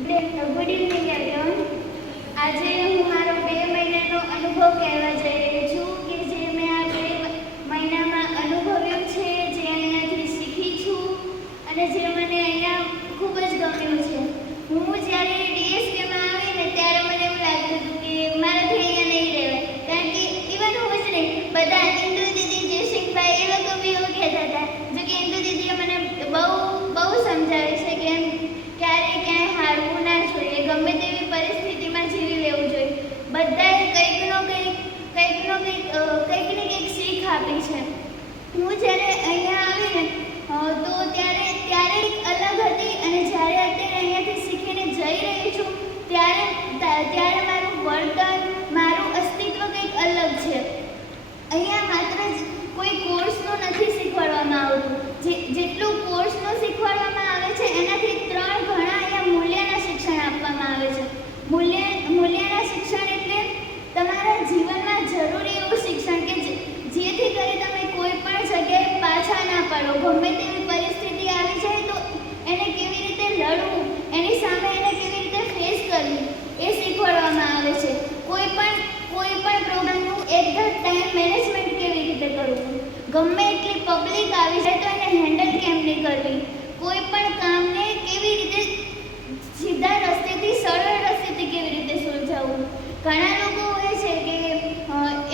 Good evening everyone. આજે હું મારો 2 મહિનાનો અનુભવ કહેવા જઈ રહી છું કે જે મેં આ 2 મહિનામાં અનુભવ્યું છે, જે અહીંયાથી શીખી છું અને જે મને અહીંયા ખૂબ જ ગમ્યું છે. હું જ્યારે ડીએસકેમાં આવીને ત્યારે મને એવું લાગતું હતું કે મારાથી અહીંયા નહીં રહેવાય, કારણ કે ઇવન હું જ નહીં, બધા ઇન્દુ દીદી, જયસિંહભાઈ એ લોકો બી એવું કહેતા હતા. જો કે ઇન્દુ દીદીએ મને બહુ સમજાવે છે કે ક્યારેય ક્યાંય હારવું ના જોઈએ, ગમે તેવી પરિસ્થિતિમાં જીવી લેવું જોઈએ. બધાએ કંઈક ને કંઈક શીખ આપી છે. હું જ્યારે અહીંયા આવીને તો ત્યારે એક અલગ હતી અને જ્યારે અત્યારે અહીંયાથી શીખીને જઈ રહી છું ત્યારે મારું વર્તન, મારું અસ્તિત્વ કંઈક અલગ છે. અહીંયા માત્ર કોઈ કોર્સનું નથી શીખવાડવામાં આવતું. જેટલું કોર્સનું શીખવાડવામાં આવે છે એનાથી 3 ગણા અહીંયા મૂલ્યના શિક્ષણ આપવામાં આવે છે. મૂલ્યના શિક્ષણ એટલે તમારા જીવનમાં જરૂરી એવું શિક્ષણ કે જેથી કરી તમે કોઈ પણ જગ્યાએ પાછા ના પડો. ગમે તેવી પરિસ્થિતિ આવી જાય તો એને કેવી રીતે લડવું, એની સામે એને કેવી રીતે ફેસ કરવી એ શીખવાડવામાં આવે છે. કોઈ પણ પ્રોગ્રામનું એક્ઝેક્ટ ટાઈમ મેનેજમેન્ટ કેવી રીતે કરવું, ગમે એટલી પબ્લિક આવી જાય તો એને હેન્ડલ કેમ નહીં કરવી, કોઈ પણ કામને કેવી રીતે સીધા રસ્તેથી સરળ રસ્તેથી કેવી રીતે સુલઝાવવું. ઘણા લોકો હોય છે કે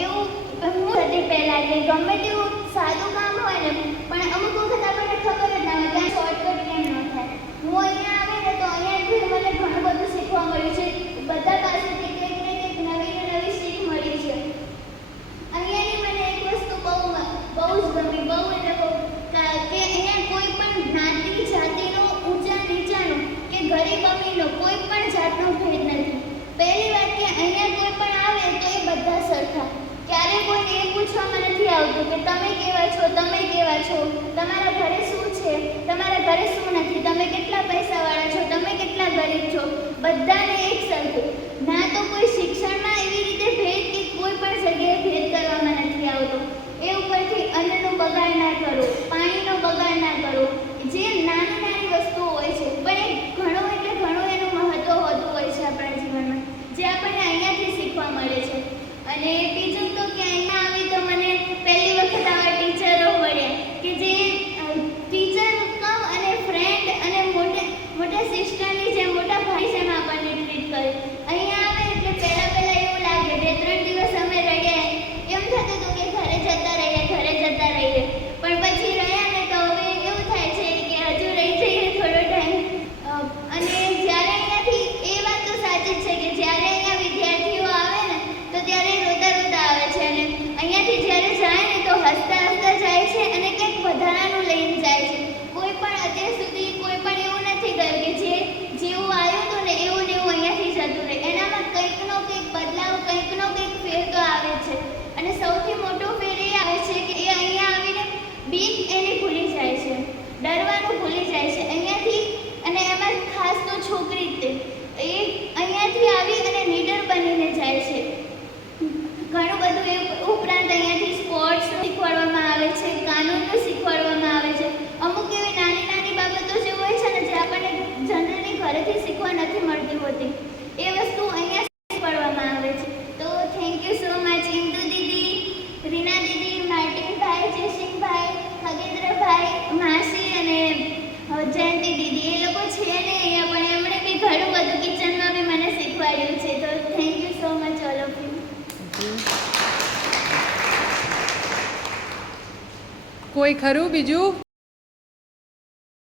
એવું હું હતી પહેલાં કે ગમે તેવું સાદું કામ હોય ને પણ અમુક વખત આપણને ખબર જ ના હોય કે શોર્ટકટ કેમ ન થાય. હું અહીંયા આવે ને તો અહીંયાથી મને ઘણું બધું શીખવા મળ્યું છે. બધા પાસેથી કંઈક ને કંઈક નવી શીખ મળી છે. અહીંયાની મને એક વસ્તુ બહુ જ ગમી, બહુ એટલે કે અહીંયા કોઈ પણ જ્ઞાતિ જાતિનો, ઊંચા નીચાનો કે ગરીબ અમીરનો કોઈ પણ જાતનો ભેદ નથી. પહેલી વાત કે અહીંયા કોઈ પણ આવે તો એ બધા સરખા. ક્યારે કોઈને એ પૂછવામાં નથી આવતું કે તમે કેવા છો, તમારા ઘરે શું છે, તમારા ઘરે શું નથી, તમે કેટલા પૈસાવાળા છો, તમે કેટલા ગરીબ છો. બધાને એક સરખું. ના તો કોઈ શિક્ષણમાં એવી રીતે ભેદ કે કોઈ પણ જગ્યાએ ભેદ કરવામાં નથી આવતો. એ ઉપરથી અન્નનો બગાડ ના કરો, પાણીનો બગાડ ના કરો. જે નાની વસ્તુઓ હોય છે પણ એ ઘણું એનું મહત્ત્વ હોતું હોય છે આપણા જીવનમાં, જે આપણને અહીંયાથી શીખવા મળે છે. અને બીજું તો કે અહીંયા આવી તો મને પહેલી વખત આવા ટીચરો મળ્યા કે જે ટીચર કમ અને ફ્રેન્ડ અને મોટા સિસ્ટરની જેમ, મોટા ભાઈ જેમ આપણને ટ્રીટ કરે. અહીંયા આવે એટલે પહેલાં એવું લાગે, 2-3 દિવસ અમે રહ્યા એમ થતું હતું કે ઘરે જતા રહીએ. પણ પછી રહ્યા ને તો હવે એવું થાય છે કે હજુ રહી જઈએ થોડો ટાઈમ. અને જ્યારે અહીંયાથી એ વાત તો સાચી જ છે કે જ્યારે અહીંયા વિદ્યાર્થીઓ આવે ને તો ત્યારે રોતા આવે છે અને અહીંયાથી જ્યારે જાય ને તો હસતા જાય છે અને કંઈક વધારાનું લઈને જાય છે. કોઈ પણ અત્યાર સુધી કોઈ પણ એવું નથી કર્યું કે જેવું આવ્યું હતું ને એવું અહીંયાથી જતું રહે. એનામાં કંઈકનો કંઈક બદલાવ, કંઈકનો કંઈક ફેર તો આવે છે. અને સૌથી મોટો ફેર એ આવે છે કે એ અહીંયા આવીને બીક એને ભૂલી જાય છે, ડરવાનું ભૂલી જાય છે અહીંયાથી. અને એમાં ખાસ તો છોકરી તે એ અહીંયાથી આવી અને નીડર બનીને જાય છે. ઘણું બધું એ ઉપરાંત અહીંયાથી સ્પોર્ટ્સ શીખવાડવામાં આવે છે, કાનૂનનું શીખવાડવામાં આવે છે. અમુક એવી નાની બાબતો જે હોય છે ને જે આપણને જનરલી ઘરેથી શીખવા નથી મળતી હોતી, એ વસ્તુ અહીંયા શીખવાડવામાં આવે છે. તો thank you so much Indu દીદી, રીના દીદી, માર્ટિનભાઈ, જયસિંહભાઈ, ખગેન્દ્રભાઈ, માસી અને જયંતિ દીદી. એ લોકો છે ને અહીંયા પણ એમણે બી ઘણું બધું કિચનમાં બી મને શીખવાડ્યું છે. તો thank you so much all of you. કોઈ ખરું બીજું?